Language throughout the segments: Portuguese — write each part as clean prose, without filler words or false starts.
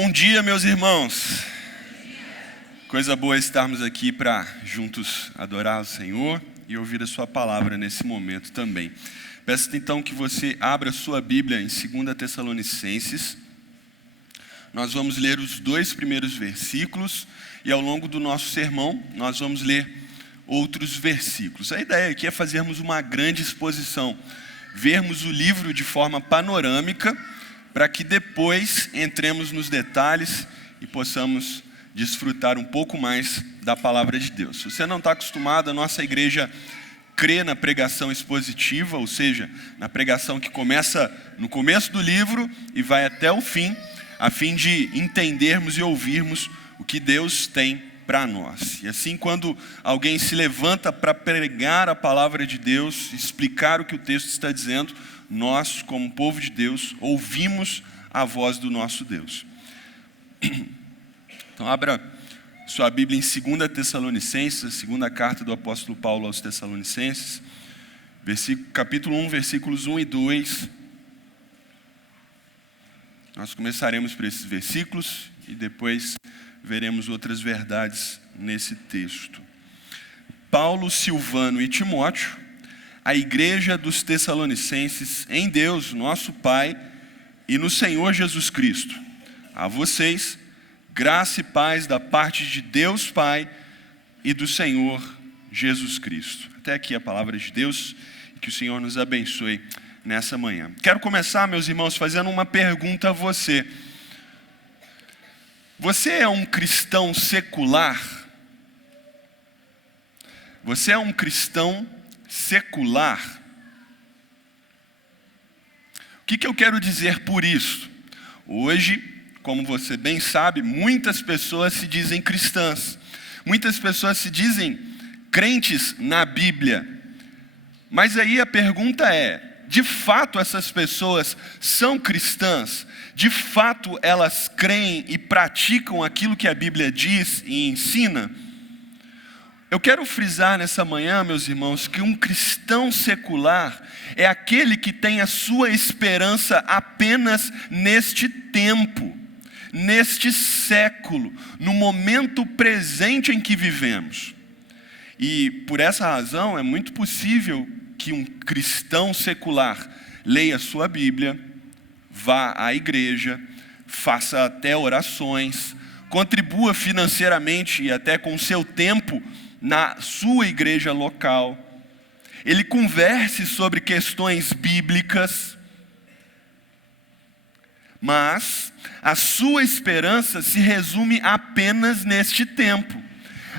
Bom dia, meus irmãos. Coisa boa estarmos aqui para juntos adorar o Senhor e ouvir a sua palavra nesse momento também. Peço então que você abra sua Bíblia em 2 Tessalonicenses. Nós vamos ler os 2 primeiros versículos e ao longo do nosso sermão nós vamos ler outros versículos. A ideia aqui é fazermos uma grande exposição, vermos o livro de forma panorâmica, para que depois entremos nos detalhes e possamos desfrutar um pouco mais da palavra de Deus. Se você não está acostumado, a nossa igreja crê na pregação expositiva, ou seja, na pregação que começa no começo do livro e vai até o fim, a fim de entendermos e ouvirmos o que Deus tem para nós. E assim, quando alguém se levanta para pregar a palavra de Deus, explicar o que o texto está dizendo, nós, como povo de Deus, ouvimos a voz do nosso Deus. Então, abra sua Bíblia em 2 Tessalonicenses, a segunda carta do apóstolo Paulo aos Tessalonicenses, capítulo 1, versículos 1 e 2. Nós começaremos por esses versículos e depois veremos outras verdades nesse texto. Paulo, Silvano e Timóteo, a igreja dos Tessalonicenses, em Deus, nosso Pai, e no Senhor Jesus Cristo. A vocês, graça e paz da parte de Deus Pai e do Senhor Jesus Cristo. Até aqui a palavra de Deus, e que o Senhor nos abençoe nessa manhã. Quero começar, meus irmãos, fazendo uma pergunta a você. Você é um cristão secular? Você é um cristão secular? O que eu quero dizer por isso? Hoje, como você bem sabe, muitas pessoas se dizem cristãs. Muitas pessoas se dizem crentes na Bíblia. Mas aí a pergunta é, de fato essas pessoas são cristãs? De fato elas creem e praticam aquilo que a Bíblia diz e ensina? Eu quero frisar nessa manhã, meus irmãos, que um cristão secular é aquele que tem a sua esperança apenas neste tempo, neste século, no momento presente em que vivemos. E por essa razão é muito possível que um cristão secular leia a sua Bíblia, vá à igreja, faça até orações, contribua financeiramente e até com o seu tempo na sua igreja local, ele converse sobre questões bíblicas, mas a sua esperança se resume apenas neste tempo.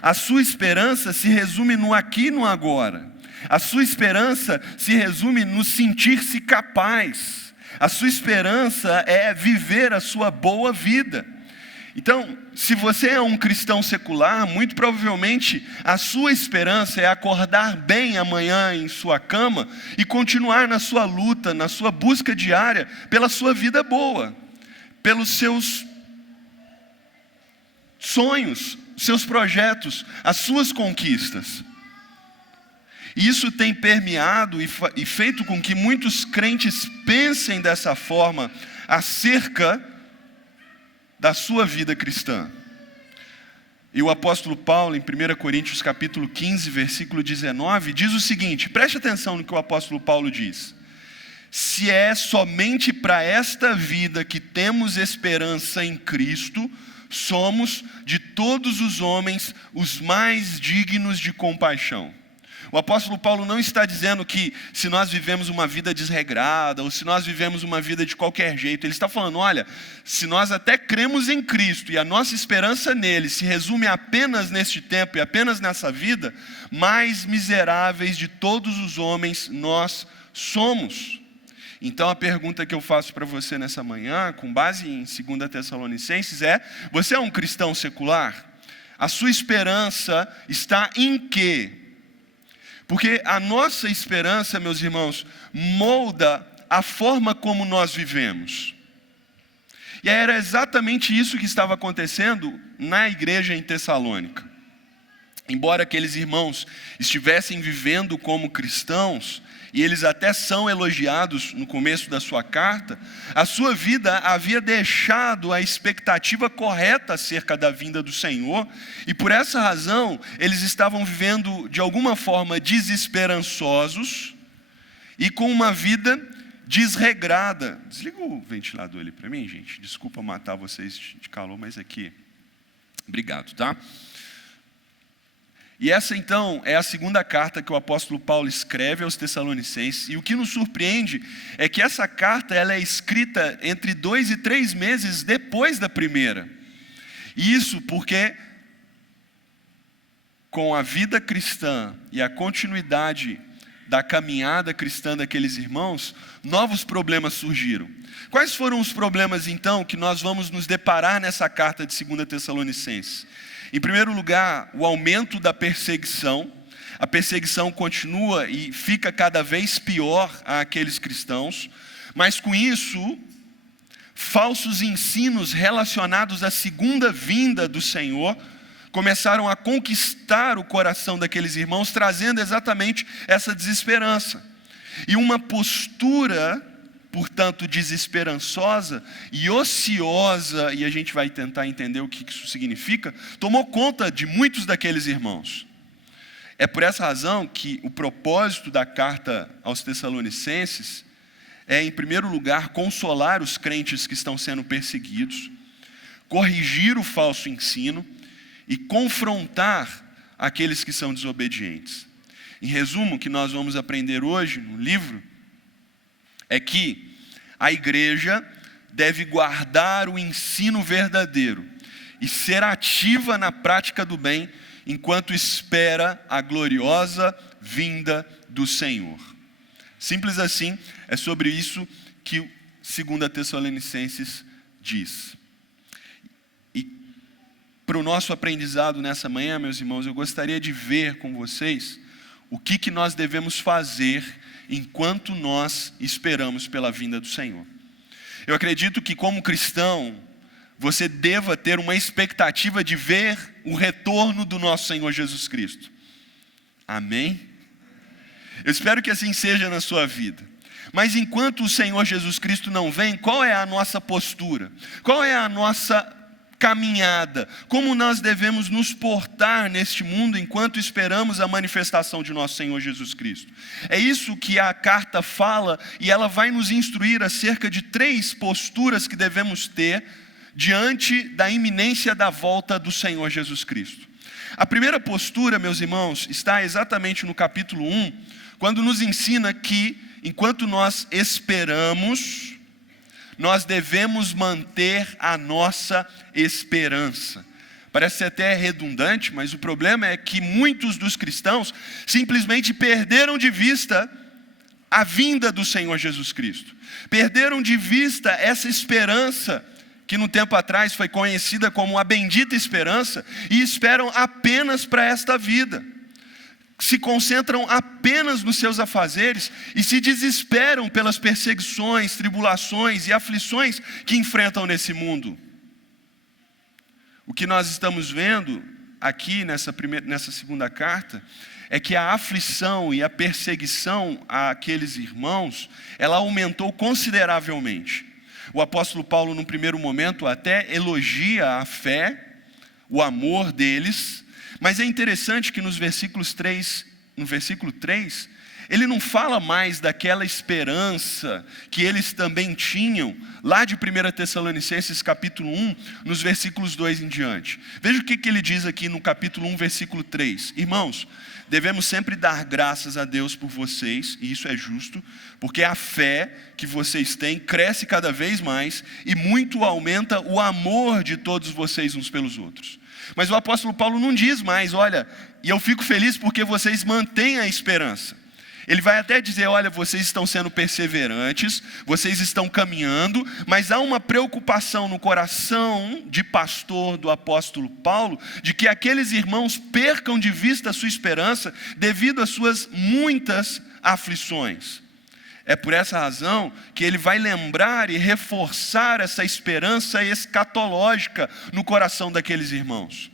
A sua esperança se resume no aqui e no agora. A sua esperança se resume no sentir-se capaz. A sua esperança é viver a sua boa vida. Então, se você é um cristão secular, muito provavelmente a sua esperança é acordar bem amanhã em sua cama e continuar na sua luta, na sua busca diária pela sua vida boa, pelos seus sonhos, seus projetos, as suas conquistas. Isso tem permeado e feito com que muitos crentes pensem dessa forma acerca da sua vida cristã. E o apóstolo Paulo, em 1 Coríntios capítulo 15, versículo 19, diz o seguinte, preste atenção no que o apóstolo Paulo diz. Se é somente para esta vida que temos esperança em Cristo, somos de todos os homens os mais dignos de compaixão. O apóstolo Paulo não está dizendo que se nós vivemos uma vida desregrada, ou se nós vivemos uma vida de qualquer jeito, ele está falando, olha, se nós até cremos em Cristo, e a nossa esperança nele se resume apenas neste tempo e apenas nessa vida, mais miseráveis de todos os homens nós somos. Então a pergunta que eu faço para você nessa manhã, com base em 2 Tessalonicenses, é, você é um cristão secular? A sua esperança está em quê? Porque a nossa esperança, meus irmãos, molda a forma como nós vivemos. E era exatamente isso que estava acontecendo na igreja em Tessalônica. embora aqueles irmãos estivessem vivendo como cristãos, e eles até são elogiados no começo da sua carta, a sua vida havia deixado a expectativa correta acerca da vinda do Senhor, e por essa razão eles estavam vivendo de alguma forma desesperançosos e com uma vida desregrada. Desliga o ventilador ali para mim, gente. Desculpa matar vocês de calor, mas aqui. Obrigado, tá? E essa então é a segunda carta que o apóstolo Paulo escreve aos Tessalonicenses, e o que nos surpreende é que essa carta ela é escrita entre 2 e 3 meses depois da primeira. Isso porque com a vida cristã e a continuidade da caminhada cristã daqueles irmãos, novos problemas surgiram. Quais foram os problemas então que nós vamos nos deparar nessa carta de 2 Tessalonicenses? Em primeiro lugar, o aumento da perseguição. A perseguição continua e fica cada vez pior àqueles cristãos, mas com isso, falsos ensinos relacionados à segunda vinda do Senhor começaram a conquistar o coração daqueles irmãos, trazendo exatamente essa desesperança. E uma postura, portanto, desesperançosa e ociosa, e a gente vai tentar entender o que isso significa, tomou conta de muitos daqueles irmãos. É por essa razão que o propósito da carta aos Tessalonicenses é, em primeiro lugar, consolar os crentes que estão sendo perseguidos, corrigir o falso ensino e confrontar aqueles que são desobedientes. Em resumo, o que nós vamos aprender hoje no livro é que a igreja deve guardar o ensino verdadeiro e ser ativa na prática do bem enquanto espera a gloriosa vinda do Senhor. Simples assim, é sobre isso que 2 Tessalonicenses diz. E para o nosso aprendizado nessa manhã, meus irmãos, eu gostaria de ver com vocês o que nós devemos fazer enquanto nós esperamos pela vinda do Senhor. Eu acredito que, como cristão, você deva ter uma expectativa de ver o retorno do nosso Senhor Jesus Cristo. Amém? Eu espero que assim seja na sua vida. Mas enquanto o Senhor Jesus Cristo não vem, qual é a nossa postura? Qual é a nossa caminhada? Como nós devemos nos portar neste mundo enquanto esperamos a manifestação de nosso Senhor Jesus Cristo? É isso que a carta fala, e ela vai nos instruir acerca de 3 posturas que devemos ter diante da iminência da volta do Senhor Jesus Cristo. A primeira postura, meus irmãos, está exatamente no capítulo 1, quando nos ensina que, enquanto nós esperamos, nós devemos manter a nossa esperança. Parece até redundante, mas o problema é que muitos dos cristãos simplesmente perderam de vista a vinda do Senhor Jesus Cristo. Perderam de vista essa esperança que no tempo atrás foi conhecida como a bendita esperança, e esperam apenas para esta vida. Se concentram apenas nos seus afazeres e se desesperam pelas perseguições, tribulações e aflições que enfrentam nesse mundo. O que nós estamos vendo aqui nessa segunda carta é que a aflição e a perseguição àqueles irmãos, ela aumentou consideravelmente. O apóstolo Paulo, num primeiro momento, até elogia a fé, o amor deles, mas é interessante que no versículo 3, ele não fala mais daquela esperança que eles também tinham, lá de 1 Tessalonicenses capítulo 1, nos versículos 2 em diante. Veja o que ele diz aqui no capítulo 1, versículo 3. Irmãos, devemos sempre dar graças a Deus por vocês, e isso é justo, porque a fé que vocês têm cresce cada vez mais, e muito aumenta o amor de todos vocês uns pelos outros. Mas o apóstolo Paulo não diz mais, olha, e eu fico feliz porque vocês mantêm a esperança. Ele vai até dizer, olha, vocês estão sendo perseverantes, vocês estão caminhando, mas há uma preocupação no coração de pastor do apóstolo Paulo, de que aqueles irmãos percam de vista a sua esperança devido às suas muitas aflições. É por essa razão que ele vai lembrar e reforçar essa esperança escatológica no coração daqueles irmãos.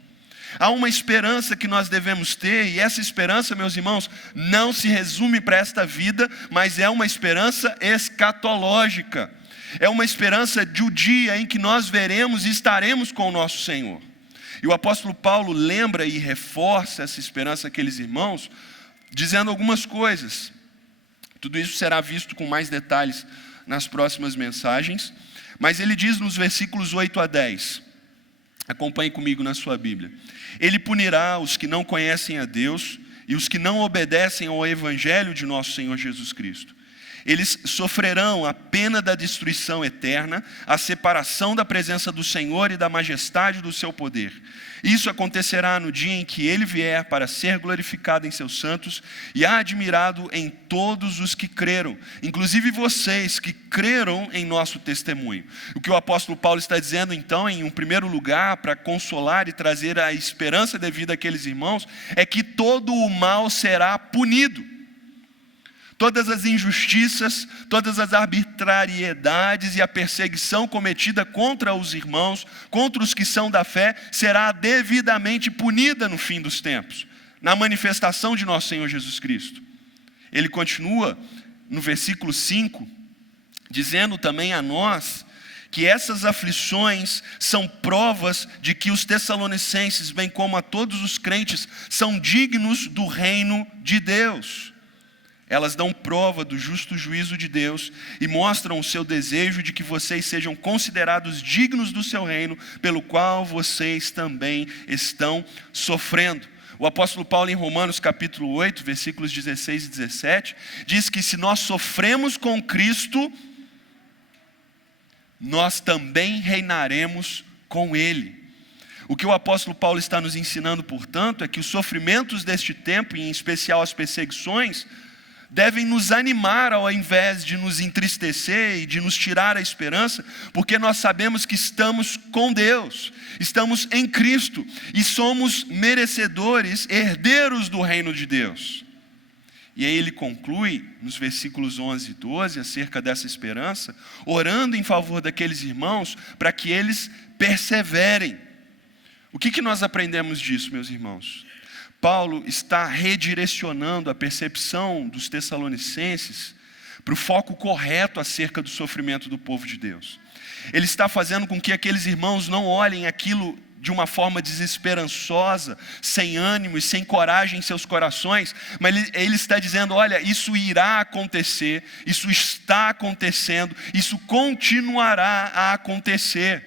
Há uma esperança que nós devemos ter, e essa esperança, meus irmãos, não se resume para esta vida, mas é uma esperança escatológica. É uma esperança de um dia em que nós veremos e estaremos com o nosso Senhor. E o apóstolo Paulo lembra e reforça essa esperança àqueles irmãos, dizendo algumas coisas. Tudo isso será visto com mais detalhes nas próximas mensagens, mas ele diz nos versículos 8 a 10, acompanhe comigo na sua Bíblia: Ele punirá os que não conhecem a Deus e os que não obedecem ao Evangelho de nosso Senhor Jesus Cristo. Eles sofrerão a pena da destruição eterna, a separação da presença do Senhor e da majestade do seu poder. Isso acontecerá no dia em que Ele vier para ser glorificado em seus santos e admirado em todos os que creram, inclusive vocês que creram em nosso testemunho. O que o apóstolo Paulo está dizendo então, em um primeiro lugar, para consolar e trazer a esperança devida àqueles irmãos, é que todo o mal será punido. Todas as injustiças, todas as arbitrariedades e a perseguição cometida contra os irmãos, contra os que são da fé, será devidamente punida no fim dos tempos, na manifestação de nosso Senhor Jesus Cristo. Ele continua no versículo 5, dizendo também a nós que essas aflições são provas de que os tessalonicenses, bem como a todos os crentes, são dignos do reino de Deus. Elas dão prova do justo juízo de Deus e mostram o seu desejo de que vocês sejam considerados dignos do seu reino, pelo qual vocês também estão sofrendo. O apóstolo Paulo, em Romanos capítulo 8, versículos 16 e 17, diz que se nós sofremos com Cristo, nós também reinaremos com Ele. O que o apóstolo Paulo está nos ensinando, portanto, é que os sofrimentos deste tempo, e em especial as perseguições, devem nos animar ao invés de nos entristecer e de nos tirar a esperança, porque nós sabemos que estamos com Deus, estamos em Cristo e somos merecedores, herdeiros do reino de Deus. E aí ele conclui nos versículos 11 e 12 acerca dessa esperança, orando em favor daqueles irmãos para que eles perseverem. O que nós aprendemos disso, meus irmãos? Paulo está redirecionando a percepção dos tessalonicenses para o foco correto acerca do sofrimento do povo de Deus. Ele está fazendo com que aqueles irmãos não olhem aquilo de uma forma desesperançosa, sem ânimo e sem coragem em seus corações, mas ele está dizendo: olha, isso irá acontecer, isso está acontecendo, isso continuará a acontecer.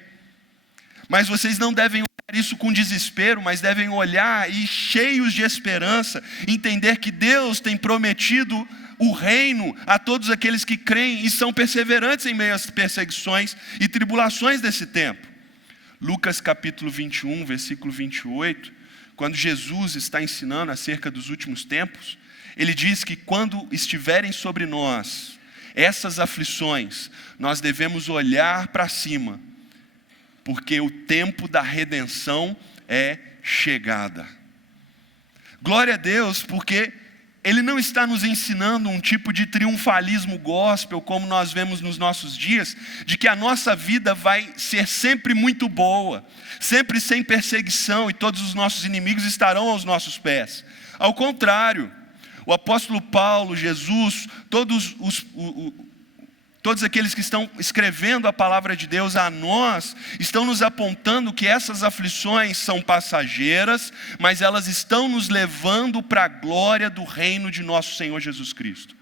Mas vocês não devem olhar isso com desespero, mas devem olhar e cheios de esperança, entender que Deus tem prometido o reino a todos aqueles que creem e são perseverantes em meio às perseguições e tribulações desse tempo. Lucas capítulo 21, versículo 28, quando Jesus está ensinando acerca dos últimos tempos, ele diz que quando estiverem sobre nós essas aflições, nós devemos olhar para cima, porque o tempo da redenção é chegada. Glória a Deus, porque Ele não está nos ensinando um tipo de triunfalismo gospel, como nós vemos nos nossos dias, de que a nossa vida vai ser sempre muito boa, sempre sem perseguição, e todos os nossos inimigos estarão aos nossos pés. Ao contrário, o apóstolo Paulo, Jesus, todos aqueles que estão escrevendo a palavra de Deus a nós, estão nos apontando que essas aflições são passageiras, mas elas estão nos levando para a glória do reino de nosso Senhor Jesus Cristo.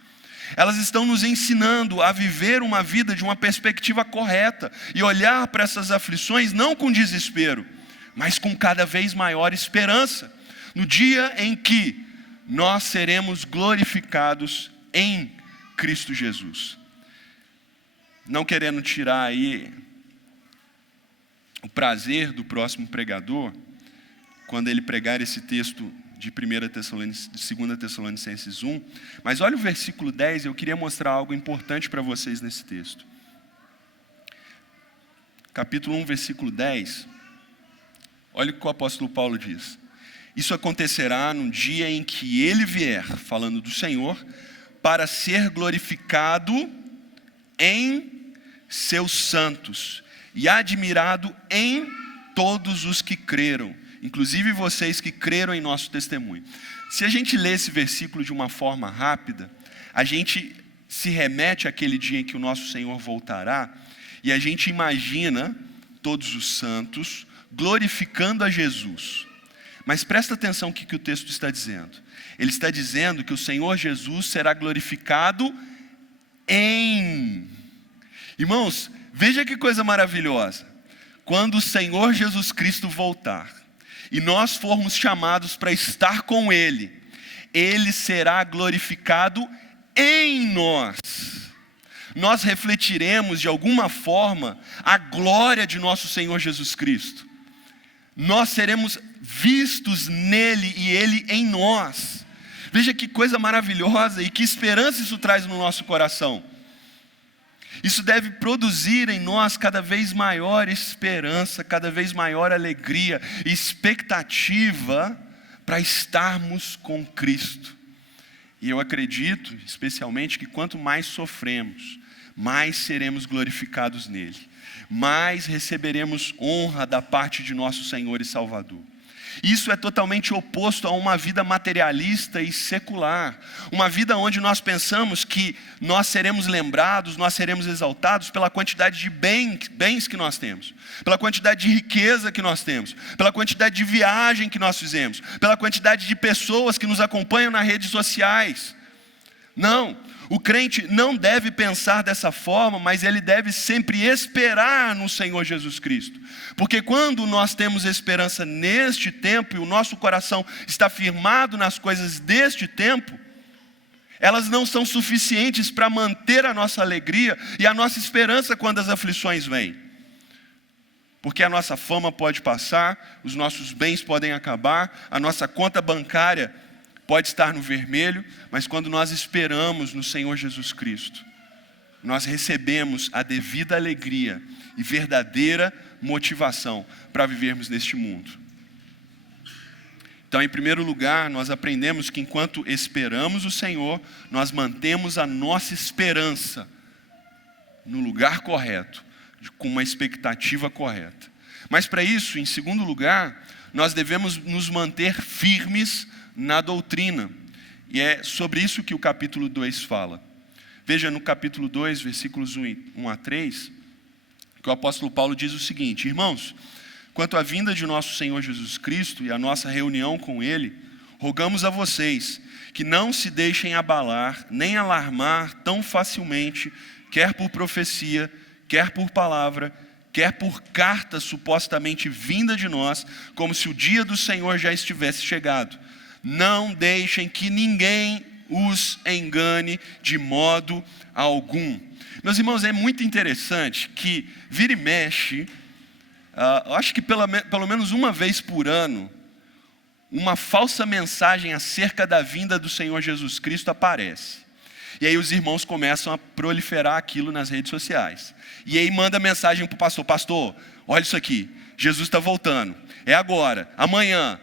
Elas estão nos ensinando a viver uma vida de uma perspectiva correta e olhar para essas aflições não com desespero, mas com cada vez maior esperança, no dia em que nós seremos glorificados em Cristo Jesus. Não querendo tirar aí o prazer do próximo pregador, quando ele pregar esse texto de 2 Tessalonicenses 1, mas olha o versículo 10, eu queria mostrar algo importante para vocês nesse texto. Capítulo 1, versículo 10, olha o que o apóstolo Paulo diz: isso acontecerá no dia em que ele vier, falando do Senhor, para ser glorificado em seus santos e admirado em todos os que creram, inclusive vocês que creram em nosso testemunho. Se a gente lê esse versículo de uma forma rápida, a gente se remete àquele dia em que o nosso Senhor voltará, e a gente imagina todos os santos glorificando a Jesus. Mas presta atenção no que o texto está dizendo. Ele está dizendo que o Senhor Jesus será glorificado em... Irmãos, veja que coisa maravilhosa. Quando o Senhor Jesus Cristo voltar, e nós formos chamados para estar com Ele, Ele será glorificado em nós. Nós refletiremos de alguma forma a glória de nosso Senhor Jesus Cristo. Nós seremos vistos nele e ele em nós. Veja que coisa maravilhosa e que esperança isso traz no nosso coração. Isso deve produzir em nós cada vez maior esperança, cada vez maior alegria e expectativa para estarmos com Cristo. E eu acredito, especialmente, que quanto mais sofremos, mais seremos glorificados nele, mais receberemos honra da parte de nosso Senhor e Salvador. Isso é totalmente oposto a uma vida materialista e secular, uma vida onde nós pensamos que nós seremos lembrados, nós seremos exaltados pela quantidade de bens que nós temos, pela quantidade de riqueza que nós temos, pela quantidade de viagem que nós fizemos, pela quantidade de pessoas que nos acompanham nas redes sociais. Não, o crente não deve pensar dessa forma, mas ele deve sempre esperar no Senhor Jesus Cristo. Porque quando nós temos esperança neste tempo e o nosso coração está firmado nas coisas deste tempo, elas não são suficientes para manter a nossa alegria e a nossa esperança quando as aflições vêm. Porque a nossa fama pode passar, os nossos bens podem acabar, a nossa conta bancária pode estar no vermelho, mas quando nós esperamos no Senhor Jesus Cristo, nós recebemos a devida alegria e verdadeira motivação para vivermos neste mundo. Então, em primeiro lugar, nós aprendemos que enquanto esperamos o Senhor, nós mantemos a nossa esperança no lugar correto, com uma expectativa correta. Mas para isso, em segundo lugar, nós devemos nos manter firmes na doutrina. E é sobre isso que o capítulo 2 fala. Veja no capítulo 2, versículos 1 a 3, que o apóstolo Paulo diz o seguinte: irmãos, quanto à vinda de nosso Senhor Jesus Cristo e a nossa reunião com Ele, rogamos a vocês que não se deixem abalar, nem alarmar tão facilmente, quer por profecia, quer por palavra, quer por carta supostamente vinda de nós, como se o dia do Senhor já estivesse chegado. Não deixem que ninguém os engane de modo algum. Meus irmãos, é muito interessante que vira e mexe, acho que pelo menos uma vez por ano, uma falsa mensagem acerca da vinda do Senhor Jesus Cristo aparece. E aí os irmãos começam a proliferar aquilo nas redes sociais. E aí manda mensagem para o pastor: pastor, olha isso aqui, Jesus está voltando, é agora, amanhã.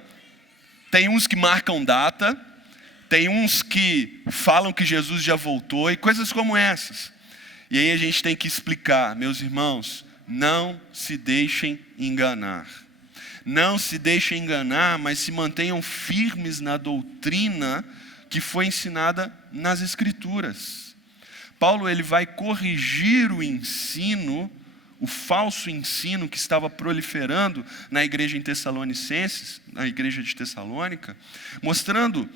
Tem uns que marcam data, tem uns que falam que Jesus já voltou e coisas como essas. E aí a gente tem que explicar, meus irmãos, não se deixem enganar. Não se deixem enganar, mas se mantenham firmes na doutrina que foi ensinada nas Escrituras. Paulo ele vai corrigir o ensino, o falso ensino que estava proliferando na igreja em Tessalonicenses, na igreja de Tessalônica, mostrando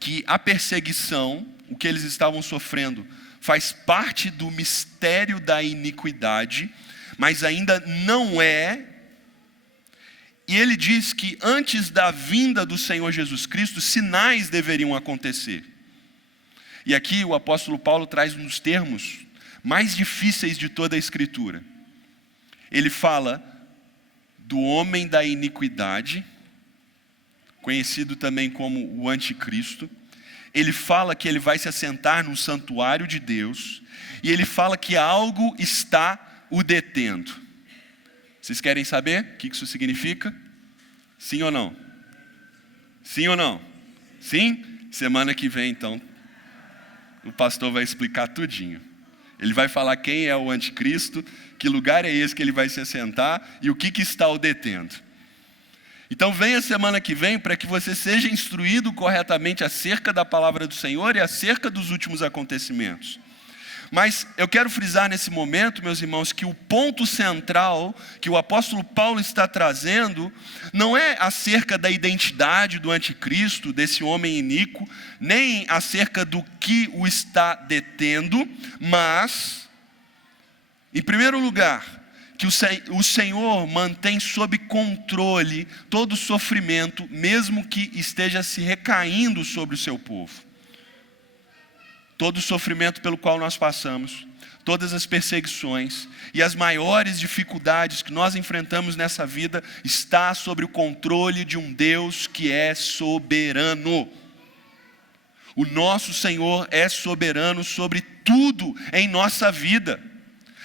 que a perseguição, o que eles estavam sofrendo, faz parte do mistério da iniquidade, mas ainda não é. E ele diz que antes da vinda do Senhor Jesus Cristo, sinais deveriam acontecer. E aqui o apóstolo Paulo traz um dos termos mais difíceis de toda a Escritura. Ele fala do homem da iniquidade, conhecido também como o anticristo. Ele fala que ele vai se assentar no santuário de Deus. E ele fala que algo está o detendo. Vocês querem saber o que isso significa? Sim ou não? Sim ou não? Sim? Semana que vem, então, o pastor vai explicar tudinho. Ele vai falar quem é o anticristo, que lugar é esse que ele vai se assentar e o que está o detendo. Então venha semana que vem para que você seja instruído corretamente acerca da palavra do Senhor e acerca dos últimos acontecimentos. Mas eu quero frisar nesse momento, meus irmãos, que o ponto central que o apóstolo Paulo está trazendo não é acerca da identidade do anticristo, desse homem iníquo, nem acerca do que o está detendo, mas, em primeiro lugar, que o Senhor mantém sob controle todo o sofrimento, mesmo que esteja se recaindo sobre o seu povo. Todo o sofrimento pelo qual nós passamos, todas as perseguições e as maiores dificuldades que nós enfrentamos nessa vida está sob o controle de um Deus que é soberano. O nosso Senhor é soberano sobre tudo em nossa vida.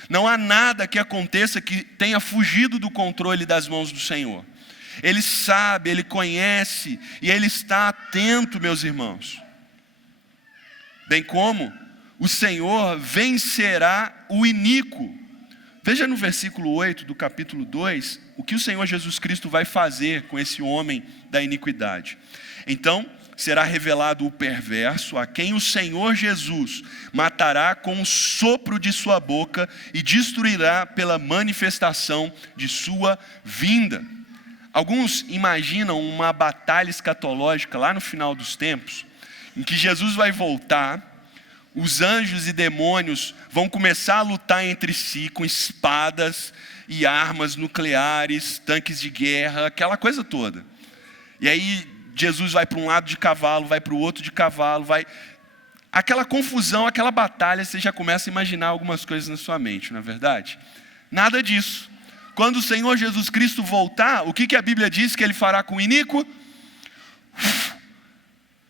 Não há nada que aconteça que tenha fugido do controle das mãos do Senhor. Ele sabe, Ele conhece e Ele está atento, meus irmãos. Bem como o Senhor vencerá o iníquo. Veja no versículo 8 do capítulo 2, o que o Senhor Jesus Cristo vai fazer com esse homem da iniquidade. Então, será revelado o perverso, a quem o Senhor Jesus matará com o sopro de sua boca e destruirá pela manifestação de sua vinda. Alguns imaginam uma batalha escatológica lá no final dos tempos, em que Jesus vai voltar, os anjos e demônios vão começar a lutar entre si com espadas e armas nucleares, tanques de guerra, aquela coisa toda. E aí Jesus vai para um lado de cavalo, vai para o outro de cavalo, aquela confusão, aquela batalha, você já começa a imaginar algumas coisas na sua mente, não é verdade? Nada disso. Quando o Senhor Jesus Cristo voltar, o que a Bíblia diz que Ele fará com o iníquo?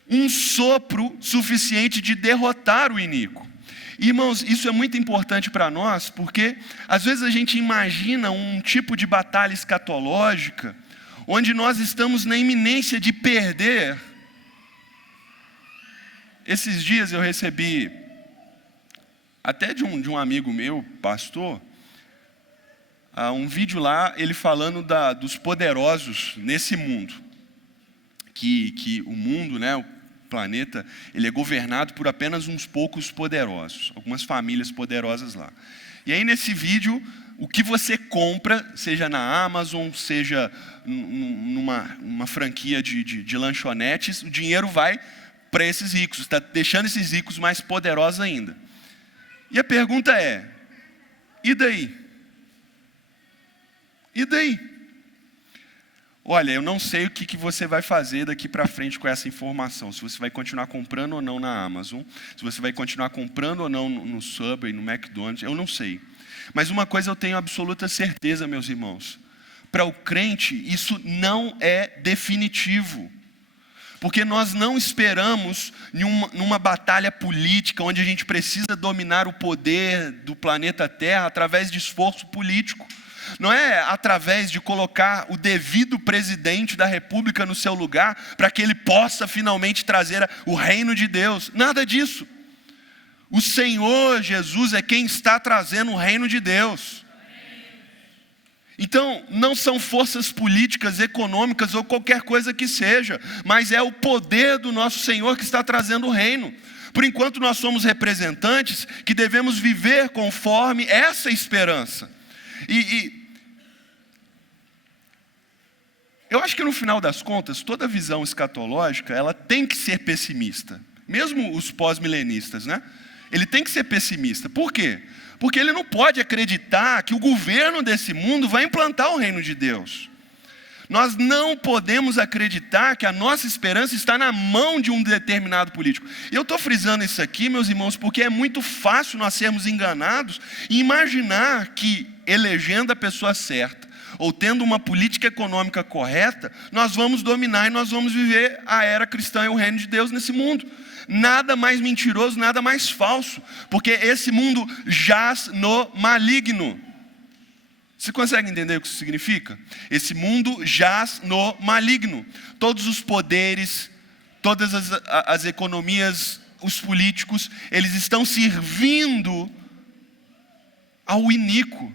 Um sopro suficiente de derrotar o iníquo. Irmãos, isso é muito importante para nós, porque às vezes a gente imagina um tipo de batalha escatológica, onde nós estamos na iminência de perder. Esses dias eu recebi, até de um amigo meu, pastor, um vídeo lá, ele falando dos poderosos nesse mundo. Que o mundo, né, o planeta, ele é governado por apenas uns poucos poderosos, algumas famílias poderosas lá. E aí nesse vídeo, o que você compra, seja na Amazon, seja numa franquia de lanchonetes, o dinheiro vai para esses ricos, está deixando esses ricos mais poderosos ainda. E a pergunta é, e daí? E daí? Olha, eu não sei o que você vai fazer daqui para frente com essa informação. Se você vai continuar comprando ou não na Amazon. Se você vai continuar comprando ou não no Subway, no McDonald's. Eu não sei. Mas uma coisa eu tenho absoluta certeza, meus irmãos. Para o crente, isso não é definitivo. Porque nós não esperamos numa batalha política, onde a gente precisa dominar o poder do planeta Terra através de esforço político. Não é através de colocar o devido presidente da república no seu lugar, para que ele possa finalmente trazer o reino de Deus. Nada disso. O Senhor Jesus é quem está trazendo o reino de Deus. Então, não são forças políticas, econômicas ou qualquer coisa que seja, mas é o poder do nosso Senhor que está trazendo o reino. Por enquanto nós somos representantes que devemos viver conforme essa esperança. Eu acho que no final das contas, toda visão escatológica, ela tem que ser pessimista. Mesmo os pós-milenistas, né? Ele tem que ser pessimista. Por quê? Porque ele não pode acreditar que o governo desse mundo vai implantar o reino de Deus. Nós não podemos acreditar que a nossa esperança está na mão de um determinado político. E eu estou frisando isso aqui, meus irmãos, porque é muito fácil nós sermos enganados e imaginar que elegendo a pessoa certa, ou tendo uma política econômica correta, nós vamos dominar e nós vamos viver a era cristã e o reino de Deus nesse mundo. Nada mais mentiroso, nada mais falso, porque esse mundo jaz no maligno. Você consegue entender o que isso significa? Esse mundo jaz no maligno. Todos os poderes, todas as economias, os políticos, eles estão servindo ao iníquo.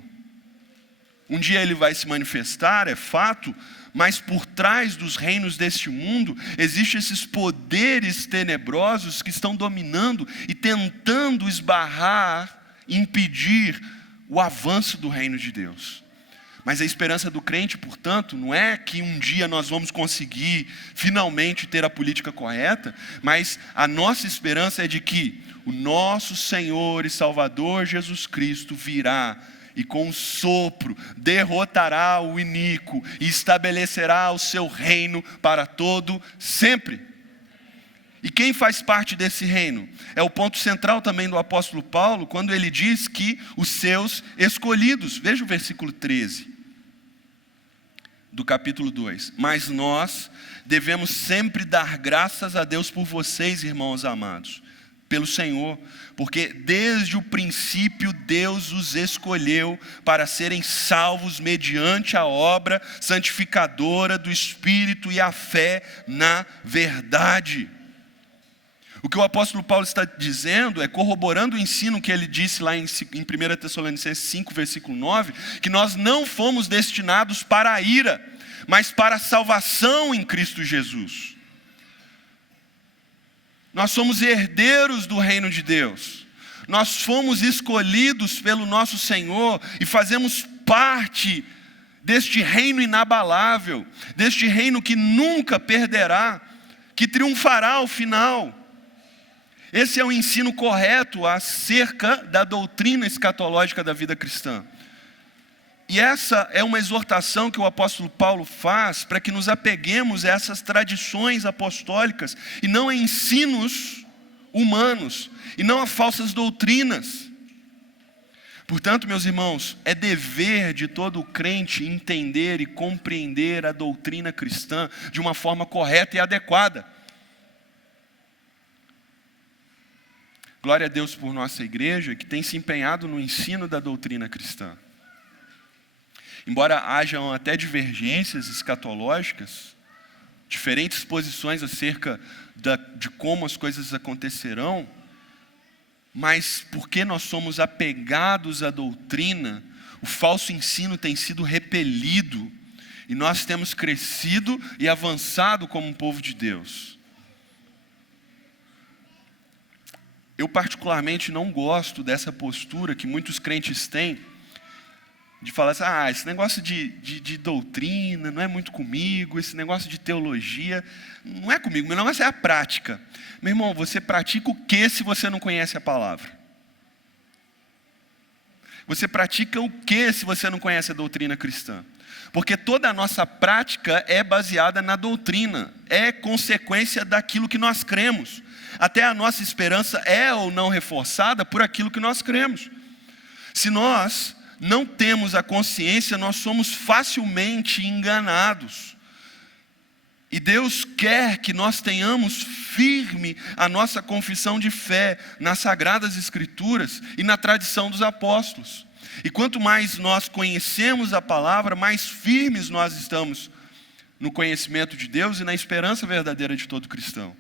Um dia ele vai se manifestar, é fato, Mas por trás dos reinos deste mundo, existem esses poderes tenebrosos que estão dominando e tentando esbarrar, impedir o avanço do reino de Deus. Mas a esperança do crente, portanto, não é que um dia nós vamos conseguir finalmente ter a política correta, mas a nossa esperança é de que o nosso Senhor e Salvador Jesus Cristo virá e com um sopro derrotará o iníquo e estabelecerá o seu reino para todo sempre. E quem faz parte desse reino? É o ponto central também do apóstolo Paulo, quando ele diz que os seus escolhidos. Veja o versículo 13 do capítulo 2. Mas nós devemos sempre dar graças a Deus por vocês, irmãos amados, pelo Senhor, porque desde o princípio Deus os escolheu para serem salvos mediante a obra santificadora do Espírito e a fé na verdade. O que o apóstolo Paulo está dizendo é, corroborando o ensino que ele disse lá em 1 Tessalonicenses 5, versículo 9, que nós não fomos destinados para a ira, mas para a salvação em Cristo Jesus. Nós somos herdeiros do reino de Deus. Nós fomos escolhidos pelo nosso Senhor e fazemos parte deste reino inabalável, deste reino que nunca perderá, que triunfará ao final. Esse é o ensino correto acerca da doutrina escatológica da vida cristã. E essa é uma exortação que o apóstolo Paulo faz para que nos apeguemos a essas tradições apostólicas e não a ensinos humanos e não a falsas doutrinas. Portanto, meus irmãos, é dever de todo crente entender e compreender a doutrina cristã de uma forma correta e adequada. Glória a Deus por nossa igreja, que tem se empenhado no ensino da doutrina cristã. Embora hajam até divergências escatológicas, diferentes posições acerca de como as coisas acontecerão, mas porque nós somos apegados à doutrina, o falso ensino tem sido repelido, e nós temos crescido e avançado como um povo de Deus. Eu particularmente não gosto dessa postura que muitos crentes têm, de falar assim, esse negócio de doutrina não é muito comigo, esse negócio de teologia não é comigo, meu negócio é a prática. Meu irmão, você pratica o que se você não conhece a palavra? Você pratica o que se você não conhece a doutrina cristã? Porque toda a nossa prática é baseada na doutrina, é consequência daquilo que nós cremos. Até a nossa esperança é ou não reforçada por aquilo que nós cremos. Se nós não temos a consciência, nós somos facilmente enganados. E Deus quer que nós tenhamos firme a nossa confissão de fé nas Sagradas Escrituras e na tradição dos apóstolos. E quanto mais nós conhecemos a palavra, mais firmes nós estamos no conhecimento de Deus e na esperança verdadeira de todo cristão.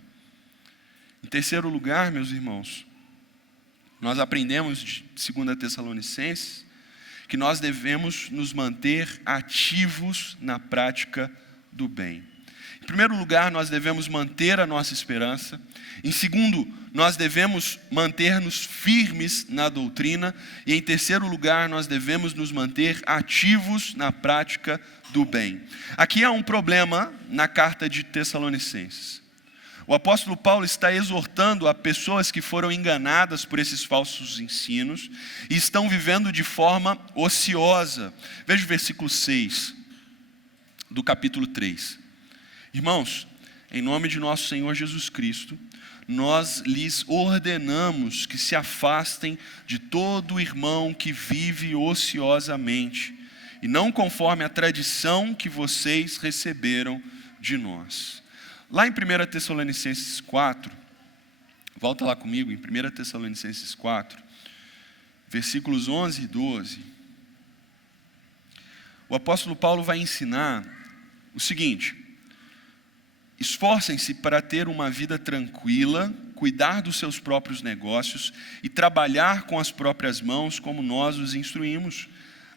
Em terceiro lugar, meus irmãos, nós aprendemos de 2 Tessalonicenses que nós devemos nos manter ativos na prática do bem. Em primeiro lugar, nós devemos manter a nossa esperança. Em segundo, nós devemos manter-nos firmes na doutrina. E em terceiro lugar, nós devemos nos manter ativos na prática do bem. Aqui há um problema na carta de Tessalonicenses. O apóstolo Paulo está exortando a pessoas que foram enganadas por esses falsos ensinos e estão vivendo de forma ociosa. Veja o versículo 6 do capítulo 3. Irmãos, em nome de nosso Senhor Jesus Cristo, nós lhes ordenamos que se afastem de todo irmão que vive ociosamente, e não conforme a tradição que vocês receberam de nós. Lá em 1 Tessalonicenses 4, volta lá comigo, em 1 Tessalonicenses 4, versículos 11 e 12, o apóstolo Paulo vai ensinar o seguinte: esforcem-se para ter uma vida tranquila, cuidar dos seus próprios negócios e trabalhar com as próprias mãos como nós os instruímos.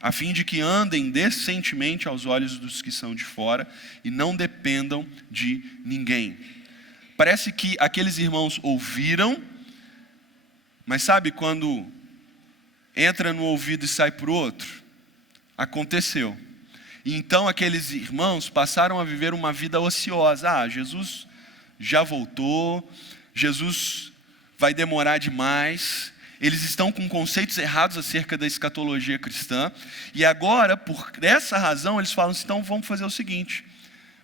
a fim de que andem decentemente aos olhos dos que são de fora e não dependam de ninguém. Parece que aqueles irmãos ouviram, mas sabe quando entra no ouvido e sai por outro? Aconteceu. E então aqueles irmãos passaram a viver uma vida ociosa. Jesus já voltou, Jesus vai demorar demais. Eles estão com conceitos errados acerca da escatologia cristã. E agora, por essa razão, eles falam assim, então vamos fazer o seguinte: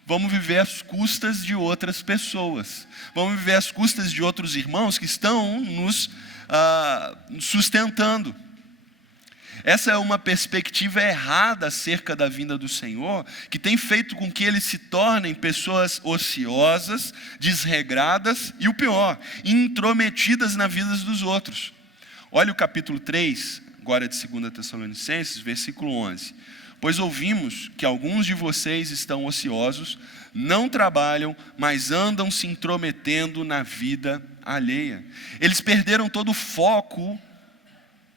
vamos viver às custas de outras pessoas. Vamos viver às custas de outros irmãos que estão nos sustentando. Essa é uma perspectiva errada acerca da vinda do Senhor, que tem feito com que eles se tornem pessoas ociosas, desregradas e o pior, intrometidas na vida dos outros. Olha o capítulo 3, agora de 2 Tessalonicenses, versículo 11. Pois ouvimos que alguns de vocês estão ociosos, não trabalham, mas andam se intrometendo na vida alheia. Eles perderam todo o foco,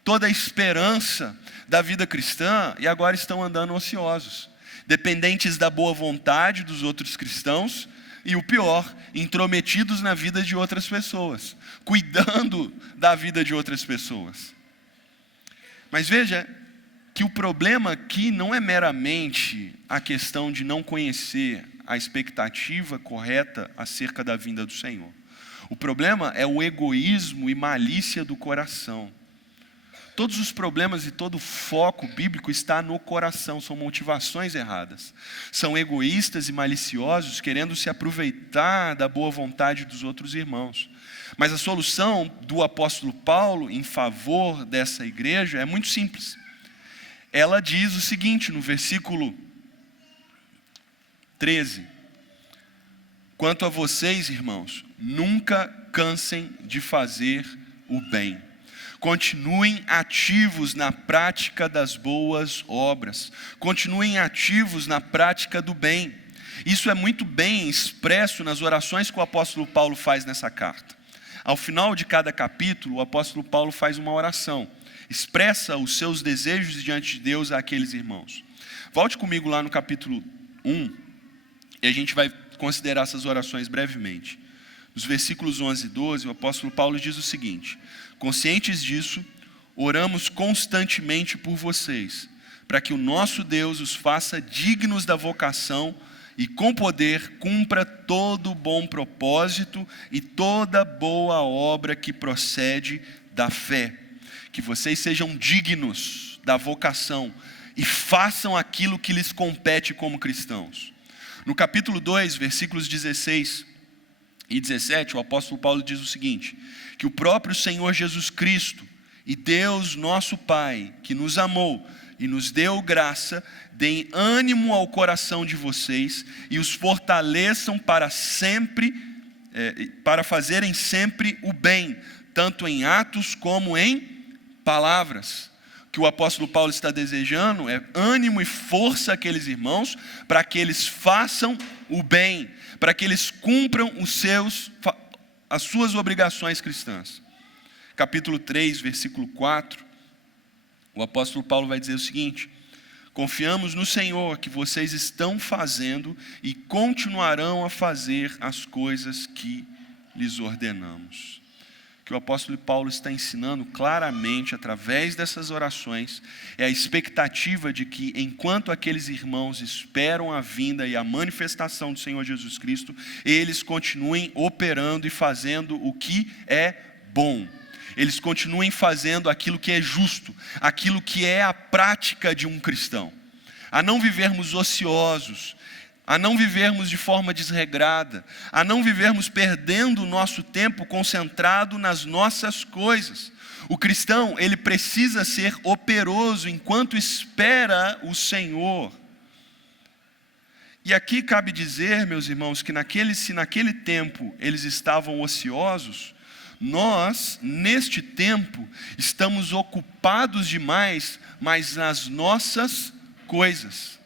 toda a esperança da vida cristã e agora estão andando ociosos, dependentes da boa vontade dos outros cristãos e o pior, intrometidos na vida de outras pessoas, cuidando da vida de outras pessoas. Mas veja que o problema aqui não é meramente a questão de não conhecer a expectativa correta acerca da vinda do Senhor. O problema é o egoísmo e malícia do coração. Todos os problemas e todo o foco bíblico está no coração, são motivações erradas. São egoístas e maliciosos querendo se aproveitar da boa vontade dos outros irmãos. Mas a solução do apóstolo Paulo em favor dessa igreja é muito simples. Ela diz o seguinte no versículo 13. Quanto a vocês, irmãos, nunca cansem de fazer o bem. Continuem ativos na prática das boas obras. Continuem ativos na prática do bem. Isso é muito bem expresso nas orações que o apóstolo Paulo faz nessa carta. Ao final de cada capítulo, o apóstolo Paulo faz uma oração. Expressa os seus desejos diante de Deus àqueles irmãos. Volte comigo lá no capítulo 1. E a gente vai considerar essas orações brevemente. Nos versículos 11 e 12, o apóstolo Paulo diz o seguinte: conscientes disso, oramos constantemente por vocês, para que o nosso Deus os faça dignos da vocação e com poder cumpra todo o bom propósito e toda boa obra que procede da fé. Que vocês sejam dignos da vocação e façam aquilo que lhes compete como cristãos. No capítulo 2, versículos 16 e 17, o apóstolo Paulo diz o seguinte: que o próprio Senhor Jesus Cristo e Deus nosso Pai, que nos amou e nos deu graça, deem ânimo ao coração de vocês e os fortaleçam para fazerem sempre o bem, tanto em atos como em palavras. O que o apóstolo Paulo está desejando é ânimo e força àqueles irmãos para que eles façam o bem, para que eles cumpram as suas obrigações cristãs. Capítulo 3, versículo 4, o apóstolo Paulo vai dizer o seguinte: confiamos no Senhor que vocês estão fazendo e continuarão a fazer as coisas que lhes ordenamos. Que o apóstolo Paulo está ensinando claramente através dessas orações é a expectativa de que enquanto aqueles irmãos esperam a vinda e a manifestação do Senhor Jesus Cristo, eles continuem operando e fazendo o que é bom. Eles continuem fazendo aquilo que é justo, aquilo que é a prática de um cristão. A não vivermos ociosos, a não vivermos de forma desregrada, a não vivermos perdendo o nosso tempo concentrado nas nossas coisas. O cristão, ele precisa ser operoso enquanto espera o Senhor. E aqui cabe dizer, meus irmãos, que se naquele tempo eles estavam ociosos, nós, neste tempo, estamos ocupados demais, mas nas nossas coisas.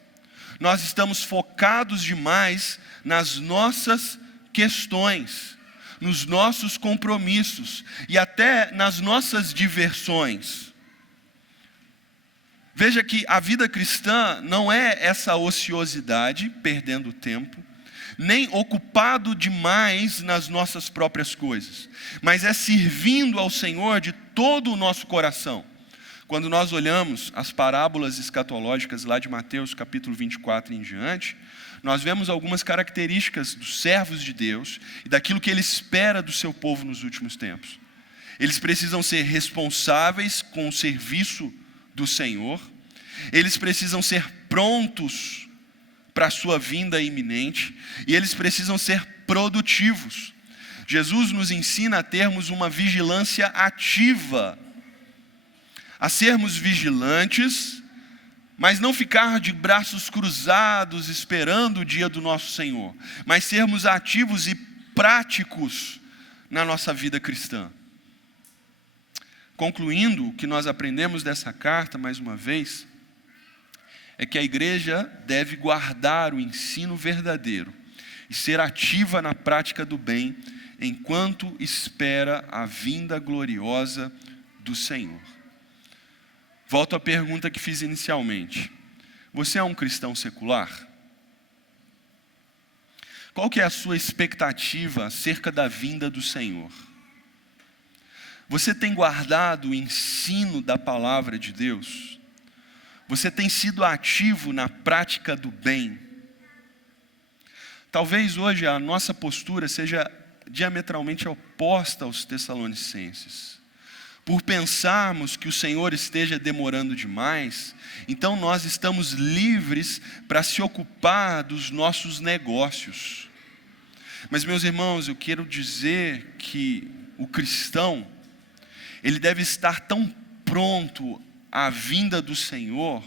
Nós estamos focados demais nas nossas questões, nos nossos compromissos e até nas nossas diversões. Veja que a vida cristã não é essa ociosidade, perdendo tempo, nem ocupado demais nas nossas próprias coisas, mas é servindo ao Senhor de todo o nosso coração. Quando nós olhamos as parábolas escatológicas lá de Mateus capítulo 24 em diante, nós vemos algumas características dos servos de Deus e daquilo que Ele espera do seu povo nos últimos tempos. Eles precisam ser responsáveis com o serviço do Senhor, eles precisam ser prontos para a sua vinda iminente, e eles precisam ser produtivos. Jesus nos ensina a termos uma vigilância ativa, a sermos vigilantes, mas não ficar de braços cruzados esperando o dia do nosso Senhor, mas sermos ativos e práticos na nossa vida cristã. Concluindo, o que nós aprendemos dessa carta, mais uma vez, é que a igreja deve guardar o ensino verdadeiro e ser ativa na prática do bem, enquanto espera a vinda gloriosa do Senhor. Volto à pergunta que fiz inicialmente. Você é um cristão secular? Qual que é a sua expectativa acerca da vinda do Senhor? Você tem guardado o ensino da palavra de Deus? Você tem sido ativo na prática do bem? Talvez hoje a nossa postura seja diametralmente oposta aos Tessalonicenses. Por pensarmos que o Senhor esteja demorando demais, então nós estamos livres para se ocupar dos nossos negócios. Mas, meus irmãos, eu quero dizer que o cristão, ele deve estar tão pronto à vinda do Senhor,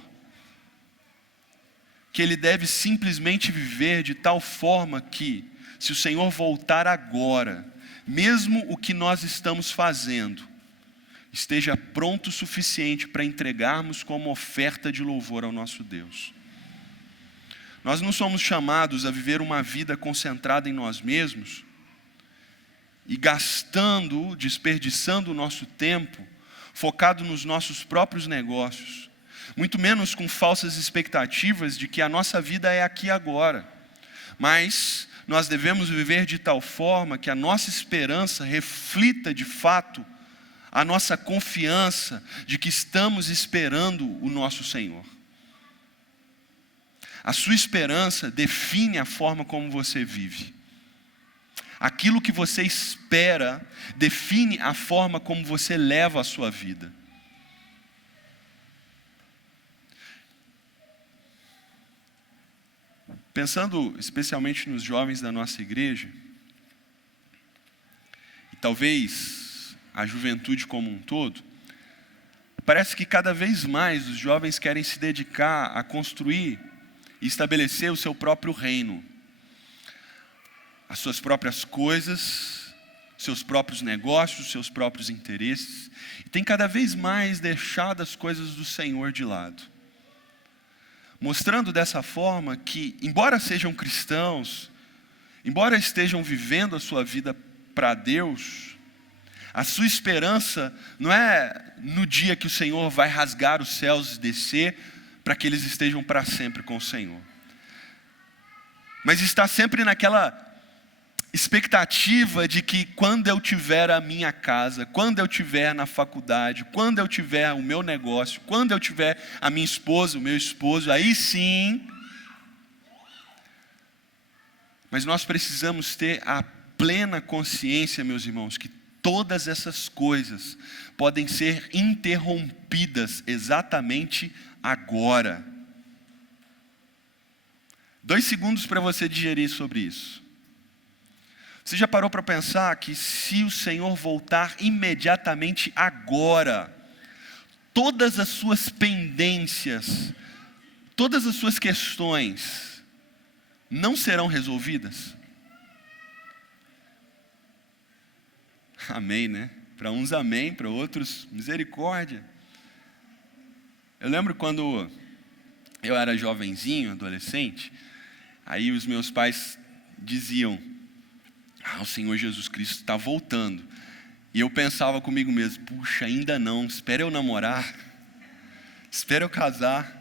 que ele deve simplesmente viver de tal forma que, se o Senhor voltar agora, mesmo o que nós estamos fazendo, esteja pronto o suficiente para entregarmos como oferta de louvor ao nosso Deus. Nós não somos chamados a viver uma vida concentrada em nós mesmos, e gastando, desperdiçando o nosso tempo, focado nos nossos próprios negócios, muito menos com falsas expectativas de que a nossa vida é aqui agora, mas nós devemos viver de tal forma que a nossa esperança reflita de fato a nossa confiança de que estamos esperando o nosso Senhor. A sua esperança define a forma como você vive. Aquilo que você espera define a forma como você leva a sua vida. Pensando especialmente nos jovens da nossa igreja, e talvez a juventude como um todo, parece que cada vez mais os jovens querem se dedicar a construir e estabelecer o seu próprio reino. As suas próprias coisas, seus próprios negócios, seus próprios interesses, e tem cada vez mais deixado as coisas do Senhor de lado, mostrando dessa forma que, embora sejam cristãos, embora estejam vivendo a sua vida para Deus, a sua esperança não é no dia que o Senhor vai rasgar os céus e descer, para que eles estejam para sempre com o Senhor, mas está sempre naquela expectativa de que quando eu tiver a minha casa, quando eu tiver na faculdade, quando eu tiver o meu negócio, quando eu tiver a minha esposa, o meu esposo, aí sim. Mas nós precisamos ter a plena consciência, meus irmãos, que todas essas coisas podem ser interrompidas exatamente agora. 2 segundos para você digerir sobre isso. Você já parou para pensar que se o Senhor voltar imediatamente agora, todas as suas pendências, todas as suas questões não serão resolvidas? Amém, né? Para uns amém, para outros misericórdia. Eu lembro quando eu era jovenzinho, adolescente, aí os meus pais diziam: o Senhor Jesus Cristo está voltando. E eu pensava comigo mesmo: puxa, ainda não, espera eu namorar. espera eu casar.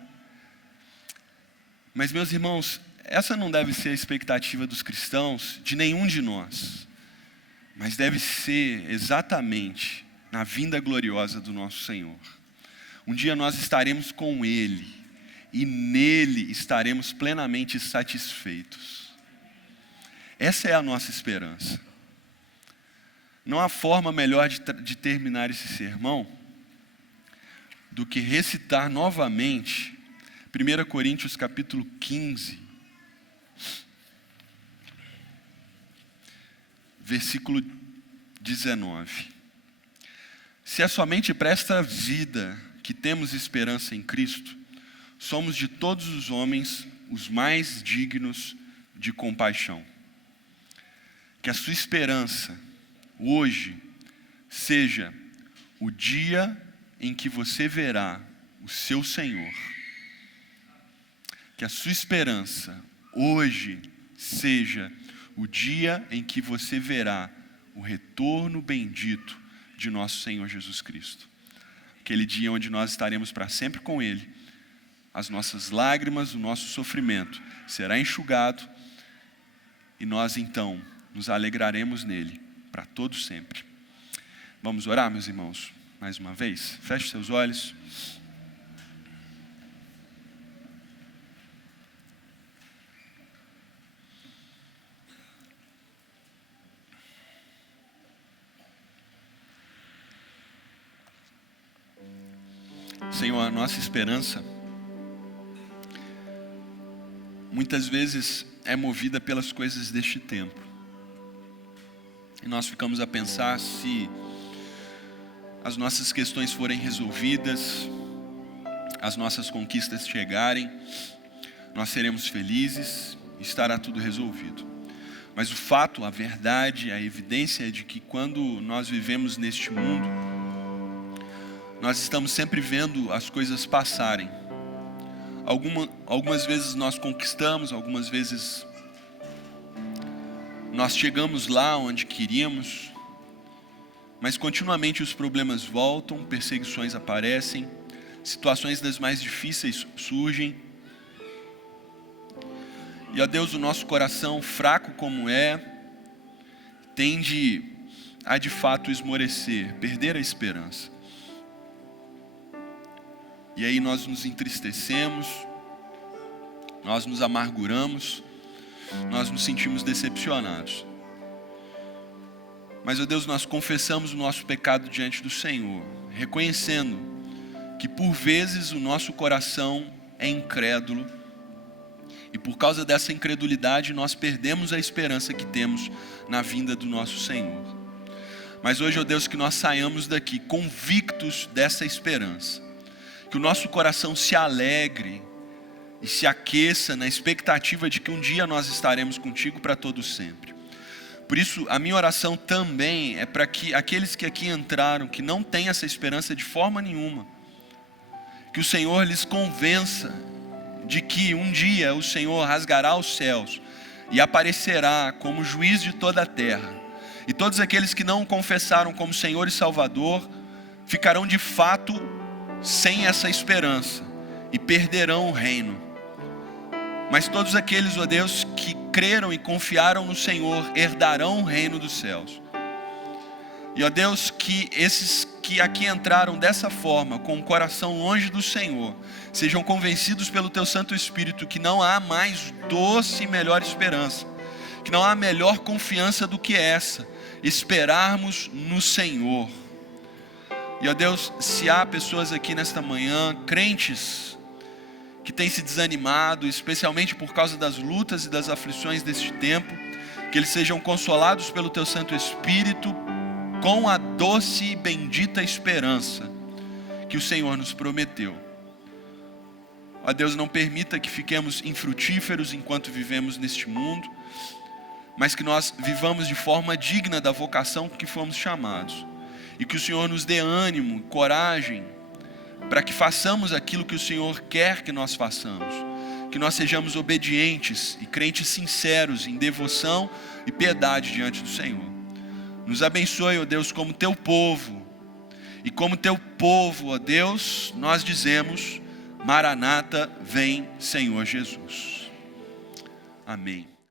Mas, meus irmãos, essa não deve ser a expectativa dos cristãos, de nenhum de nós. Mas deve ser exatamente na vinda gloriosa do nosso Senhor. Um dia nós estaremos com Ele, e nele estaremos plenamente satisfeitos. Essa é a nossa esperança. Não há forma melhor de terminar esse sermão do que recitar novamente 1 Coríntios capítulo 15, versículo 19. Se é somente para esta vida que temos esperança em Cristo, somos de todos os homens os mais dignos de compaixão. Que a sua esperança hoje seja o dia em que você verá o seu Senhor. Que a sua esperança hoje seja o dia em que você verá o retorno bendito de nosso Senhor Jesus Cristo. Aquele dia onde nós estaremos para sempre com Ele. As nossas lágrimas, o nosso sofrimento será enxugado e nós então nos alegraremos nele para todo sempre. Vamos orar, meus irmãos, mais uma vez? Feche seus olhos. Senhor, a nossa esperança muitas vezes é movida pelas coisas deste tempo. E nós ficamos a pensar se as nossas questões forem resolvidas, as nossas conquistas chegarem, nós seremos felizes, estará tudo resolvido. Mas o fato, a verdade, a evidência é de que quando nós vivemos neste mundo, nós estamos sempre vendo as coisas passarem. Algumas vezes nós conquistamos, algumas vezes nós chegamos lá onde queríamos, mas continuamente os problemas voltam, perseguições aparecem, situações das mais difíceis surgem. E, ó Deus, o nosso coração, fraco como é, tende a de fato esmorecer, perder a esperança. E aí nós nos entristecemos, nós nos amarguramos, nós nos sentimos decepcionados. Mas, ó Deus, nós confessamos o nosso pecado diante do Senhor, reconhecendo que por vezes o nosso coração é incrédulo e por causa dessa incredulidade nós perdemos a esperança que temos na vinda do nosso Senhor. Mas hoje, ó Deus, que nós saiamos daqui convictos dessa esperança, que o nosso coração se alegre e se aqueça na expectativa de que um dia nós estaremos contigo para todo sempre. Por isso, a minha oração também é para que aqueles que aqui entraram, que não têm essa esperança de forma nenhuma, que o Senhor lhes convença de que um dia o Senhor rasgará os céus e aparecerá como juiz de toda a terra. E todos aqueles que não o confessaram como Senhor e Salvador ficarão de fato sem essa esperança e perderão o reino. Mas todos aqueles, ó Deus, que creram e confiaram no Senhor herdarão o reino dos céus. E, ó Deus, que esses que aqui entraram dessa forma, com o coração longe do Senhor, sejam convencidos pelo Teu Santo Espírito que não há mais doce e melhor esperança, que não há melhor confiança do que essa, esperarmos no Senhor. E, ó Deus, se há pessoas aqui nesta manhã, crentes, que têm se desanimado, especialmente por causa das lutas e das aflições deste tempo, que eles sejam consolados pelo Teu Santo Espírito, com a doce e bendita esperança que o Senhor nos prometeu. Ó Deus, não permita que fiquemos infrutíferos enquanto vivemos neste mundo, mas que nós vivamos de forma digna da vocação que fomos chamados. E que o Senhor nos dê ânimo, coragem, para que façamos aquilo que o Senhor quer que nós façamos. Que nós sejamos obedientes e crentes sinceros em devoção e piedade diante do Senhor. Nos abençoe, ó Deus, como Teu povo. E como teu povo, ó Deus, nós dizemos: Maranata, vem Senhor Jesus. Amém.